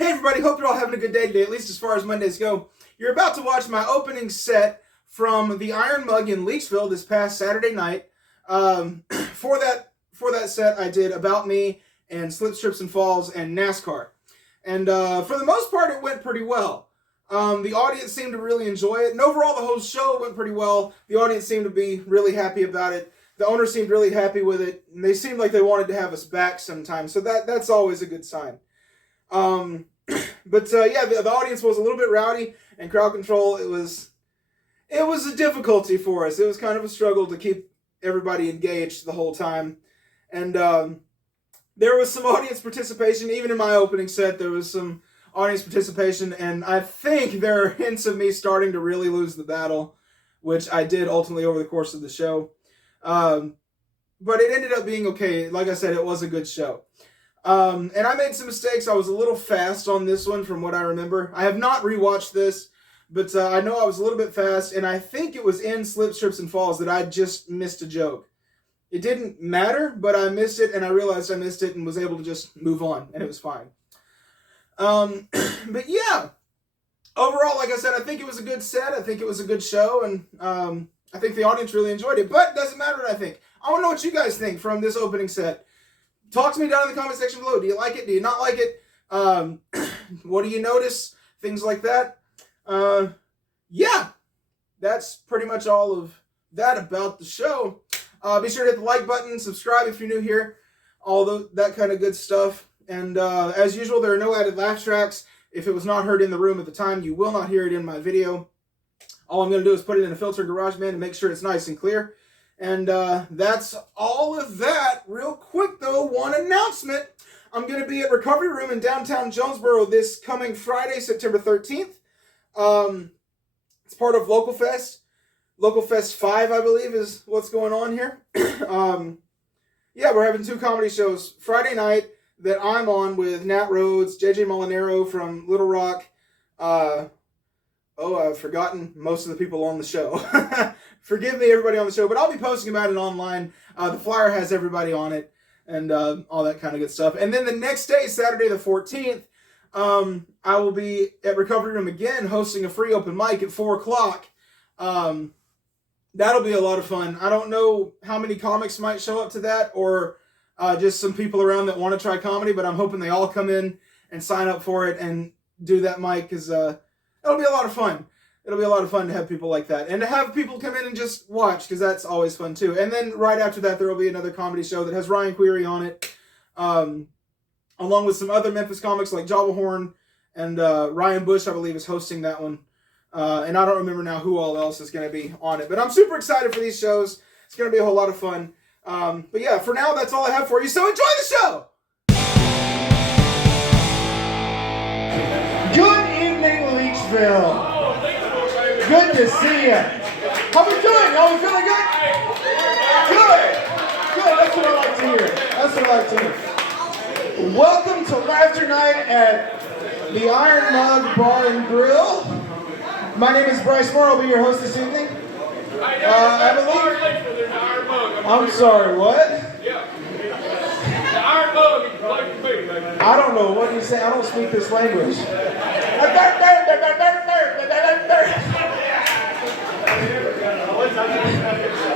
Hey everybody, hope you're all having a good day today, at least as far as Mondays go. You're about to watch my opening set from the Iron Mug in Leechville this past Saturday night. For that set, I did About Me and Slips, Trips, and Falls and NASCAR. And for the most part, it went pretty well. The audience seemed to really enjoy it. And overall, the whole show went pretty well. The audience seemed to be really happy about it. The owner seemed really happy with it. And they seemed like they wanted to have us back sometime. So that's always a good sign. The audience was a little bit rowdy, and crowd control, it was a difficulty for us. It was kind of a struggle to keep everybody engaged the whole time. And there was some audience participation. Even in my opening set, there was some audience participation, and I think there are hints of me starting to really lose the battle, which I did ultimately over the course of the show. But it ended up being okay. Like I said, it was a good show. And I made some mistakes. I was a little fast on this one from what I remember. I have not rewatched this, but I know I was a little bit fast, and I think it was in Slips, Trips, and Falls that I just missed a joke. It didn't matter, but I missed it, and I realized I missed it and was able to just move on, and it was fine. But yeah, overall, like I said, I think it was a good set. I think it was a good show, and I think the audience really enjoyed it. But it doesn't matter what I think. I want to know what you guys think from this opening set. Talk to me down in the comment section below. Do you like it? Do you not like it? What do you notice? Things like that. Yeah, that's pretty much all of that about the show. Be sure to hit the like button, subscribe if you're new here, that kind of good stuff. And as usual, there are no added laugh tracks. If it was not heard in the room at the time, you will not hear it in my video. All I'm going to do is put it in a filter in GarageBand and make sure it's nice and clear. And that's all of that. Real quick, though, one announcement. I'm going to be at Recovery Room in downtown Jonesboro this coming Friday, September 13th. It's part of Local Fest. Local Fest 5, I believe, is what's going on here. Yeah, we're having 2 comedy shows. Friday night that I'm on with Nat Rhodes, JJ Molinaro from Little Rock. I've forgotten most of the people on the show. Forgive me, everybody on the show, but I'll be posting about it online. The flyer has everybody on it and all that kind of good stuff. And then the next day, Saturday the 14th, I will be at Recovery Room again hosting a free open mic at 4 o'clock. That'll be a lot of fun. I don't know how many comics might show up to that or just some people around that want to try comedy, but I'm hoping they all come in and sign up for it and do that mic because it'll be a lot of fun. It'll be a lot of fun to have people like that. And to have people come in and just watch, because that's always fun too. And then right after that, there will be another comedy show that has Ryan Query on it, along with some other Memphis comics like Jabba Horn and Ryan Bush, I believe, is hosting that one. And I don't remember now who all else is going to be on it. But I'm super excited for these shows. It's going to be a whole lot of fun. But yeah, for now, that's all I have for you. So enjoy the show! Good evening, Leechville. Good to see you. How we doing? Y'all feeling good? Good. Good. That's what I like to hear. That's what I like to hear. Welcome to Laughter Night at the Iron Mug Bar and Grill. My name is Bryce Moore. I'll be your host this evening. I believe. I'm sorry. What? Yeah. The Iron Mug is like me. I don't know what you say. I don't speak this language.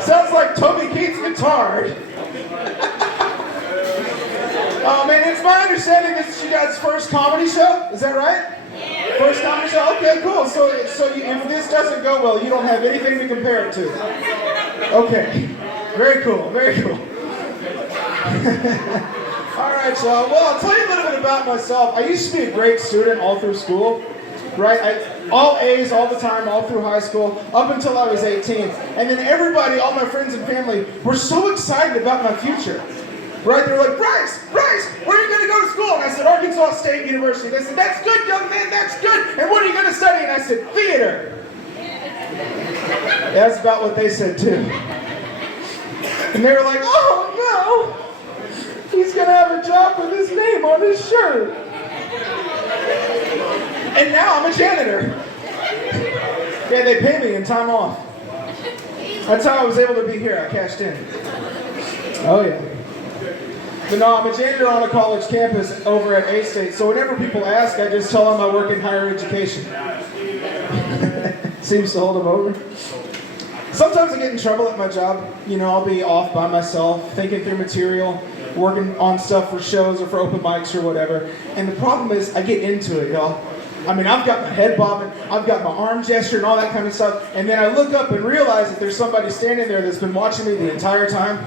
Sounds like Toby Keith's guitar. Oh man, it's my understanding this is you guys' first comedy show. Is that right? Yeah. First comedy show? Okay, cool. So if this doesn't go well, you don't have anything to compare it to. Okay. Very cool. Very cool. All right, y'all. Well, I'll tell you a little bit about myself. I used to be a great student all through school. Right? All A's all the time, all through high school, up until I was 18. And then everybody, all my friends and family, were so excited about my future. Right? They were like, Bryce, where are you going to go to school? And I said, Arkansas State University. They said, that's good, young man, that's good. And what are you going to study? And I said, theater. That's about what they said, too. And they were like, oh, no. He's going to have a job with his name on his shirt. And now I'm a janitor. Yeah, they pay me in time off. That's how I was able to be here. I cashed in. Oh, yeah. But no, I'm a janitor on a college campus over at A-State, so whenever people ask, I just tell them I work in higher education. Seems to hold them over. Sometimes I get in trouble at my job. You know, I'll be off by myself, thinking through material, working on stuff for shows or for open mics or whatever. And the problem is, I get into it, y'all. I mean, I've got my head bobbing, I've got my arm gesture and all that kind of stuff. And then I look up and realize that there's somebody standing there that's been watching me the entire time.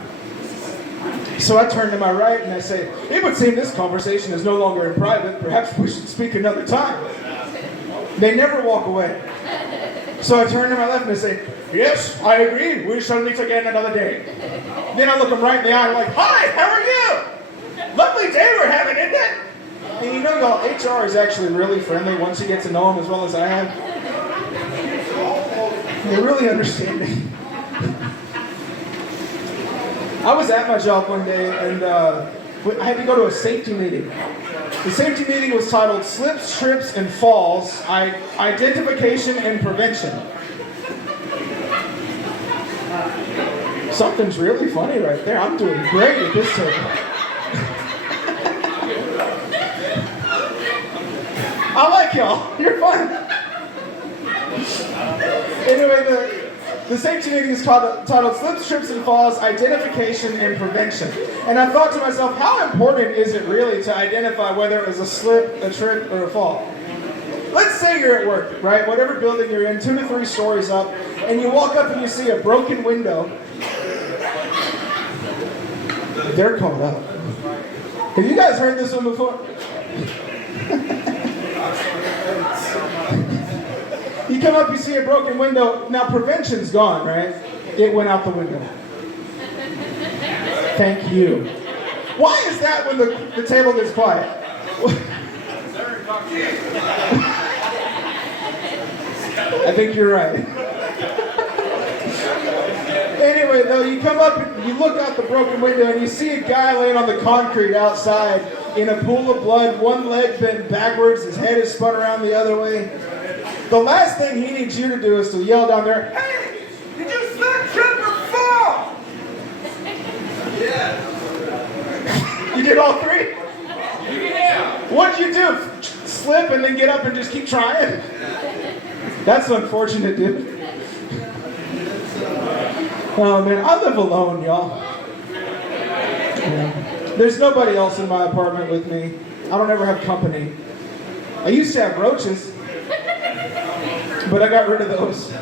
So I turn to my right and I say, it would seem this conversation is no longer in private. Perhaps we should speak another time. They never walk away. So I turn to my left and I say, yes, I agree. We shall meet again another day. Then I look them right in the eye and I'm like, hi, how are you? Lovely day we're having, isn't it? And you know, y'all, HR is actually really friendly once you get to know them as well as I have. They really understand me. I was at my job one day and I had to go to a safety meeting. The safety meeting was titled Slips, Trips, and Falls, Identification and Prevention. Something's really funny right there. I'm doing great at this table. I like y'all. You're fun. Anyway, the safety meeting is titled Slips, Trips, and Falls, Identification and Prevention. And I thought to myself, how important is it really to identify whether it was a slip, a trip, or a fall? Let's say you're at work, right? Whatever building you're in, 2 to 3 stories up, and you walk up and you see a broken window. They're called out. Have you guys heard this one before? You come up, you see a broken window. Now, prevention's gone, right? It went out the window. Thank you. Why is that when the table gets quiet? I think you're right. Anyway, though, you come up and you look out the broken window and you see a guy laying on the concrete outside in a pool of blood, one leg bent backwards, his head is spun around the other way. The last thing he needs you to do is to yell down there, hey, did you slip, trip, or fall? Yeah. You did all 3? Yeah. What did you do? Slip and then get up and just keep trying? That's unfortunate, dude. Oh man, I live alone, y'all. Yeah. There's nobody else in my apartment with me. I don't ever have company. I used to have roaches, but I got rid of those.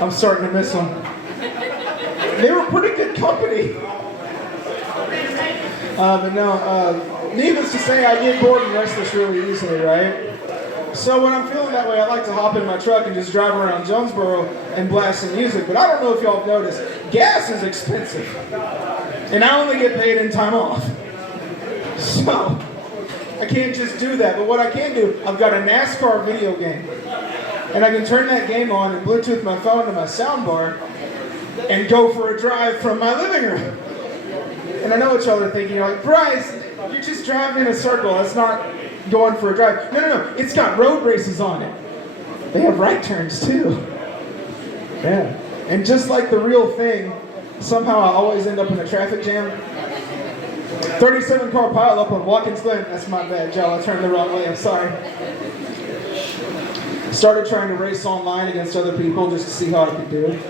I'm starting to miss them. They were pretty good company. But no, needless to say, I get bored and restless really easily, right? So when I'm feeling that way, I like to hop in my truck and just drive around Jonesboro and blast some music. But I don't know if y'all have noticed, gas is expensive. And I only get paid in time off. So I can't just do that. But what I can do, I've got a Nascar video game. And I can turn that game on and Bluetooth my phone to my soundbar and go for a drive from my living room. And I know what y'all are thinking. You're like, Bryce, you're just driving in a circle. That's not going for a drive. No. It's got road races on it. They have right turns too. Yeah. And just like the real thing, somehow I always end up in a traffic jam. 37 car pile up on Watkins Glen. That's my bad, y'all. I turned the wrong way. I'm sorry. Started trying to race online against other people just to see how I could do it.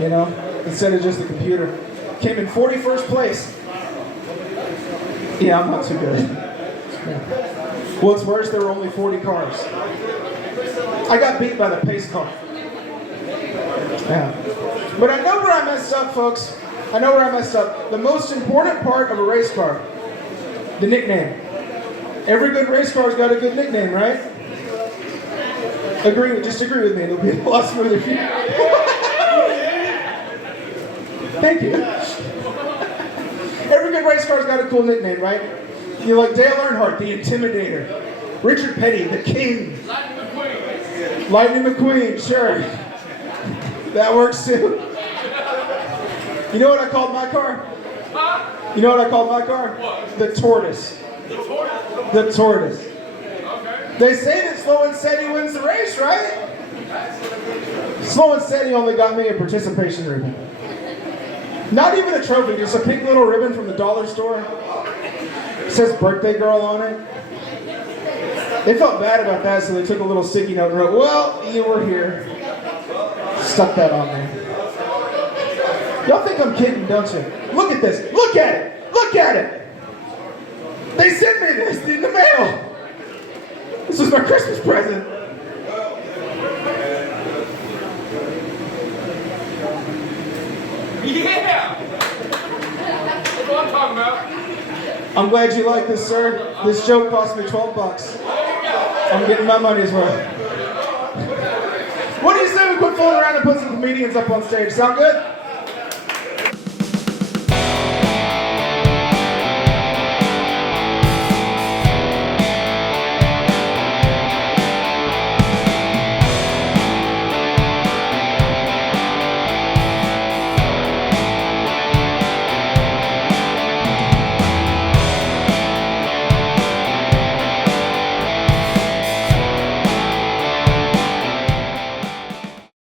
You know, instead of just the computer. Came in 41st place. Yeah, I'm not too good. Yeah. What's worse, there were only 40 cars. I got beat by the pace car. Yeah. But I know where I messed up, folks. I know where I messed up. The most important part of a race car, the nickname. Every good race car's got a good nickname, right? Just agree with me. It'll be a lot smoother for you. Thank you. Every good race car's got a cool nickname, right? You're like Dale Earnhardt, the Intimidator. Richard Petty, the King. Lightning McQueen, sure. That works too. You know what I called my car? You know what I called my car? What? The Tortoise. The Tortoise? The Tortoise. Okay. They say that slow and steady wins the race, right? Slow and steady only got me a participation ribbon. Not even a trophy, just a pink little ribbon from the dollar store. It says birthday girl on it. They felt bad about that, so they took a little sticky note and wrote, well, you were here. Stuck that on there. Y'all think I'm kidding, don't you? Look at this. Look at it. Look at it. They sent me this in the mail. This was my Christmas present. Yeah! That's what I'm talking about. I'm glad you like this, sir. This joke cost me $12. I'm getting my money's worth. What do you say we quit fooling around and put some comedians up on stage? Sound good?